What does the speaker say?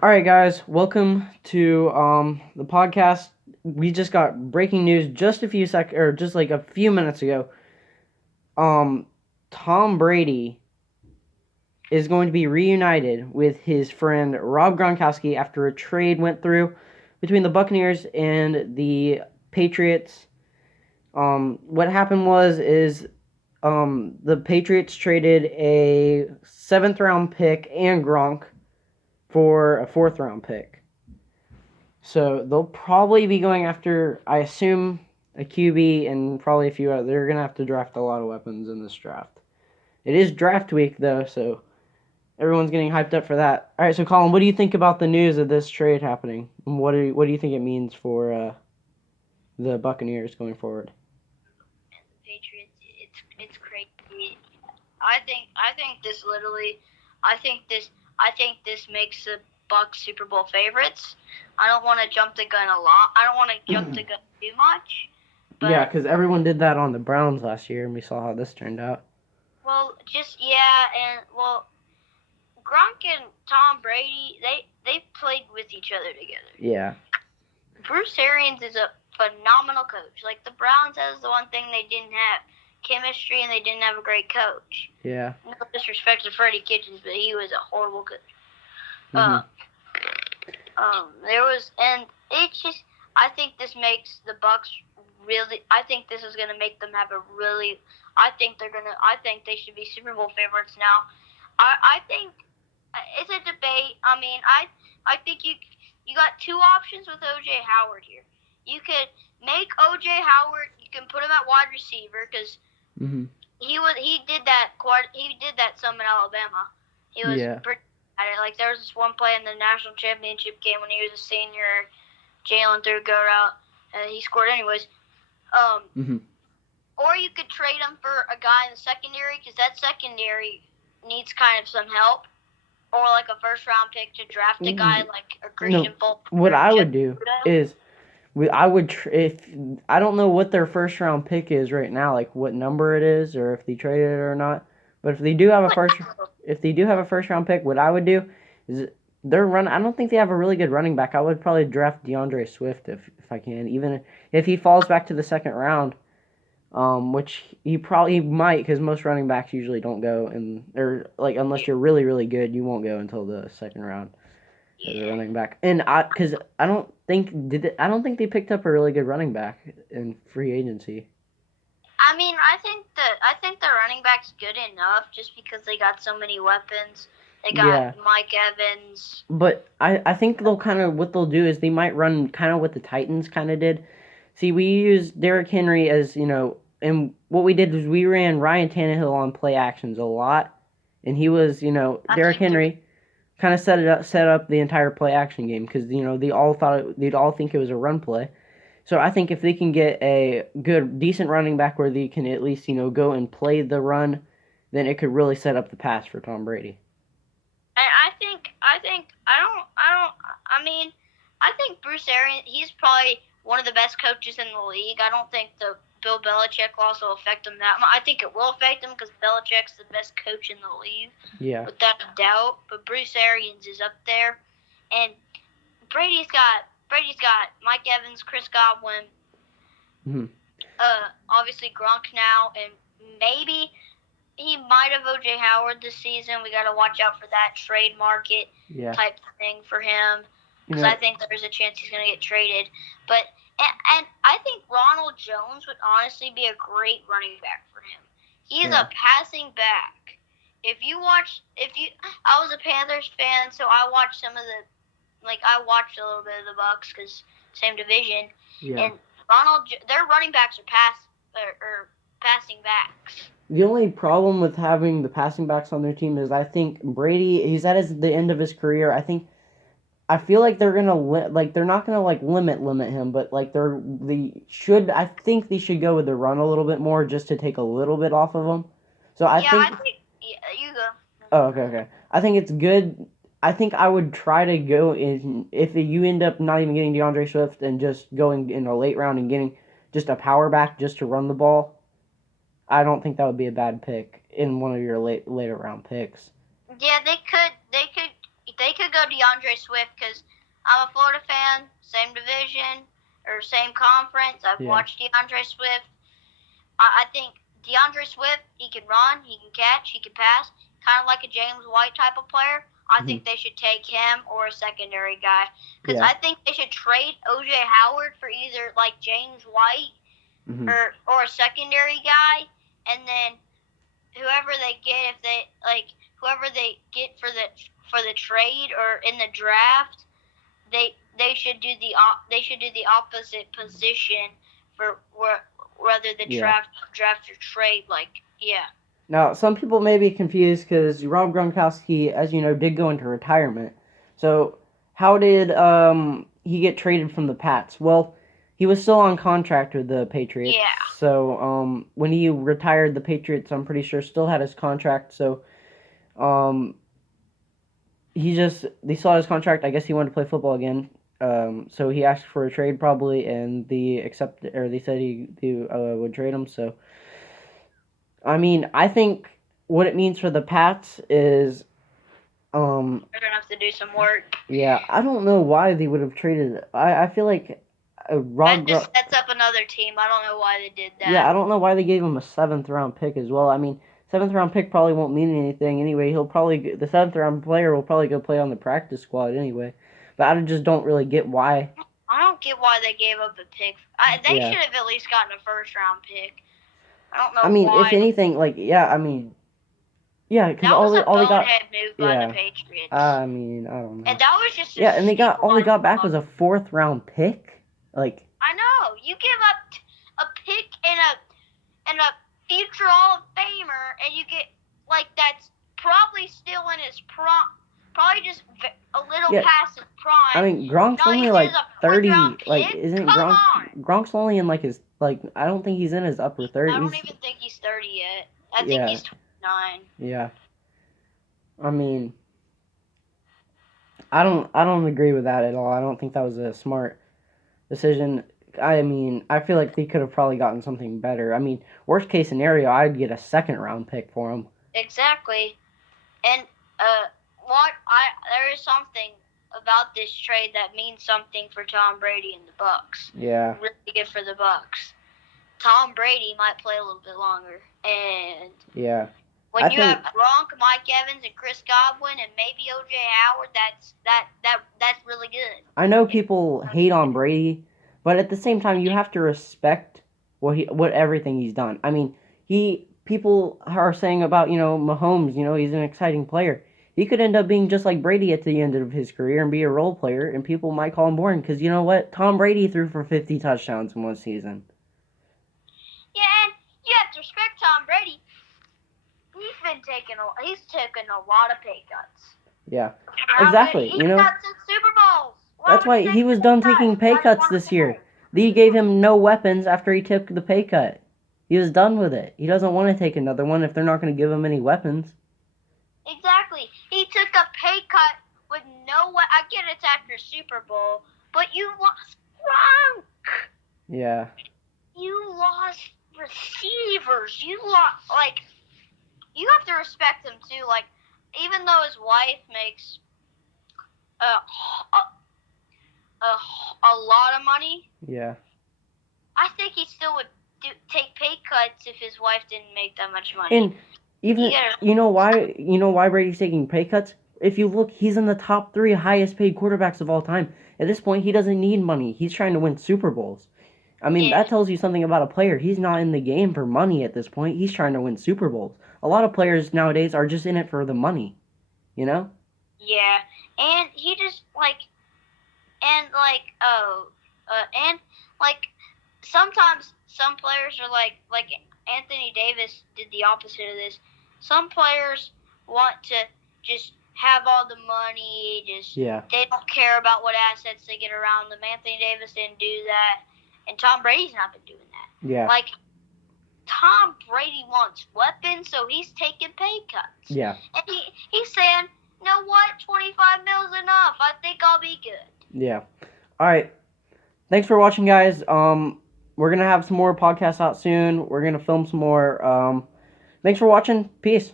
All right, guys, welcome to the podcast. We just got breaking news just a few minutes ago. Um, Tom Brady is going to be reunited with his friend Rob Gronkowski after a trade went through between the Buccaneers and the Patriots. What happened was the Patriots traded a seventh round pick and Gronk for a fourth round pick. So they'll probably be going after, I assume, a QB and probably a few other. They're gonna have to draft a lot of weapons in this draft. It is draft week though, so everyone's getting hyped up for that. All right, so Colin, what do you think about the news of this trade happening? And what do you think it means for the Buccaneers going forward? Patriots. It's crazy. I think this literally. I think this makes the Bucs Super Bowl favorites. I don't want to jump the gun a lot. I don't want to jump the gun too much. Yeah, But because everyone did that on the Browns last year, and we saw how this turned out. well, Gronk and Tom Brady they played with each other together. Yeah. Bruce Arians is a phenomenal coach. Like the Browns has the one thing they didn't have chemistry and they didn't have a great coach. Yeah. No disrespect to Freddie Kitchens, but he was a horrible coach. Mm-hmm. There was, and it's just, I think this makes the Bucs really. I think this is gonna make them have a really. I think they should be Super Bowl favorites now. I think it's a debate. I think you got two options with OJ Howard here. You could make OJ Howard. You can put him at wide receiver because he did that some in Alabama. He was pretty at it. Like there was this one play in the national championship game when he was a senior. Jalen threw a go route and he scored anyways. Or you could trade him for a guy in the secondary because that secondary needs kind of some help. Or like a first round pick to draft a guy like a Christian Fulton. What I would do is if I don't know what their first round pick is right now, like what number it is, or if they traded it or not. But if they do have a first round pick, what I would do is I don't think they have a really good running back. I would probably draft DeAndre Swift if I can, even if he falls back to the second round. Which he probably might, because most running backs usually don't go, unless you're really really good, you won't go until the second round as a running back. And I don't think they picked up a really good running back in free agency. I think the running back's good enough just because they got so many weapons. They got Mike Evans. But I think what they'll do is they might run kind of what the Titans kind of did. See, we used Derrick Henry as, and what we did was we ran Ryan Tannehill on play actions a lot, and he was, Derrick Henry kind of set up the entire play action game because they'd all think it was a run play. So I think if they can get a good decent running back where they can at least go and play the run, then it could really set up the pass for Tom Brady. I think Bruce Arians, he's probably one of the best coaches in the league. I don't think the Bill Belichick loss will affect him that much. I think it will affect him because Belichick's the best coach in the league. Yeah. Without a doubt. But Bruce Arians is up there. And Brady's got Mike Evans, Chris Godwin. Obviously Gronk now, and maybe he might have OJ Howard this season. We got to watch out for that trade market type thing for him because I think there's a chance he's going to get traded. But and I think Ronald Jones would honestly be a great running back for him. He's a passing back. I was a Panthers fan, so I watched I watched a little bit of the Bucs because same division. Yeah. And their running backs are passing backs. The only problem with having the passing backs on their team is I think Brady, he's at the end of his career. I feel like they're gonna they're not gonna limit him, but I think they should go with the run a little bit more just to take a little bit off of him. So I think you go. Oh, okay. I think it's good. I think I would try to go in if you end up not even getting DeAndre Swift and just going in a late round and getting just a power back just to run the ball. I don't think that would be a bad pick in one of your later round picks. Yeah, they could they could go DeAndre Swift because I'm a Florida fan, same division or same conference. I've watched DeAndre Swift. I think DeAndre Swift, he can run, he can catch, he can pass, kind of like a James White type of player. I think they should take him or a secondary guy because I think they should trade O.J. Howard for either like James White or a secondary guy, and then whoever they get, whoever they get for the trade or in the draft, they should do the opposite position for whether the draft or trade. Now, some people may be confused because Rob Gronkowski, as you know, did go into retirement. So, how did he get traded from the Pats? Well, he was still on contract with the Patriots. Yeah. So, when he retired, the Patriots, I'm pretty sure, still had his contract. So, they saw his contract. I guess he wanted to play football again. So he asked for a trade probably, and they said he would trade him. So, I mean, I think what it means for the Pats is, they're gonna have to do some work. Yeah, I don't know why they would have traded. I feel like that just sets up another team. I don't know why they did that. Yeah, I don't know why they gave him a 7th round pick as well. I mean, 7th round pick probably won't mean anything anyway. The 7th round player will probably go play on the practice squad anyway. But I just don't really get why. I don't get why they gave up a pick. They should have at least gotten a 1st round pick. I don't know. I mean, why. if anything, because all they got move by the Patriots. I mean, I don't know. And that was just and they got back was a 4th round pick. I know, you give up a pick and a future Hall of Famer, and you get that's probably still in his prime, probably just a little past his prime. I mean, Gronk's only 30. Isn't Gronk's only in his I don't think he's in his upper 30s. I don't even think he's 30 yet. I think he's 29. Yeah. I mean, I don't agree with that at all. I don't think that was a smart decision. I mean, I feel like they could have probably gotten something better. I mean, worst case scenario, I'd get a 2nd round pick for him. Exactly. And there is something about this trade that means something for Tom Brady and the Bucs. Yeah. Really good for the Bucs. Tom Brady might play a little bit longer, and when you have Gronk, Mike Evans, and Chris Godwin, and maybe O.J. Howard, that's really good. I know people hate on Brady, but at the same time, you have to respect what everything he's done. I mean, people are saying about Mahomes, he's an exciting player. He could end up being just like Brady at the end of his career and be a role player, and people might call him boring because you know what? Tom Brady threw for 50 touchdowns in one season. Yeah, and you have to respect Tom Brady. He's taken a lot of pay cuts. Yeah, exactly. He's got 6 Super Bowls. That's why he was done taking pay cuts this year. They gave him no weapons after he took the pay cut. He was done with it. He doesn't want to take another one if they're not going to give him any weapons. Exactly. He took a pay cut with no way. I get it's after Super Bowl, but you lost Gronk. Yeah. You lost receivers. You lost, you have to respect him too. Even though his wife makes a lot of money. Yeah. I think he still would take pay cuts if his wife didn't make that much money. And even you know why Brady's taking pay cuts? If you look, he's in the top 3 highest paid quarterbacks of all time. At this point, he doesn't need money. He's trying to win Super Bowls. I mean, that tells you something about a player. He's not in the game for money at this point. He's trying to win Super Bowls. A lot of players nowadays are just in it for the money. Yeah, and he just sometimes some players are like Anthony Davis did the opposite of this. Some players want to just have all the money, they don't care about what assets they get around them. Anthony Davis didn't do that, and Tom Brady's not been doing that. Yeah. Tom Brady wants weapons, so he's taking pay cuts. Yeah. And he's saying, you know what, 25 mil's enough. I think I'll be good. Yeah. All right. Thanks for watching, guys. We're going to have some more podcasts out soon. We're going to film some more. Thanks for watching. Peace.